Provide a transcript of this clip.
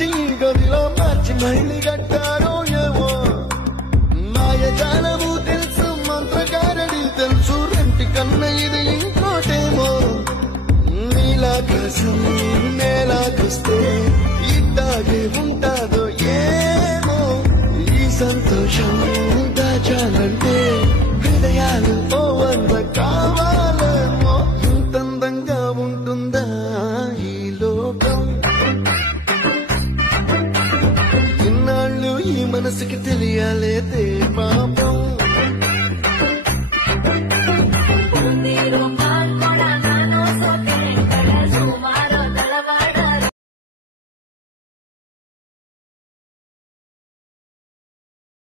తెచ్చి గదిలో మార్చి మళ్ళీ కట్టారో ఏమో మాయజాలము తెలుసు మంత్రకారడి తెలుసు రెంటి కన్న ఇది ఇంకోటేమో నీలాకాశం నేలాకొస్తే ఇట్టాగే ఉంటాదో ఏమో ఈ సంతోషం దాచాలంటే హృదయాలు ఓ వంద కావాలేమో ఇంతందంగా ఉంటుందా ఈ లోకం ఇన్నాళ్ళు ఈ మనసుకి తెలియాలేదే పాపం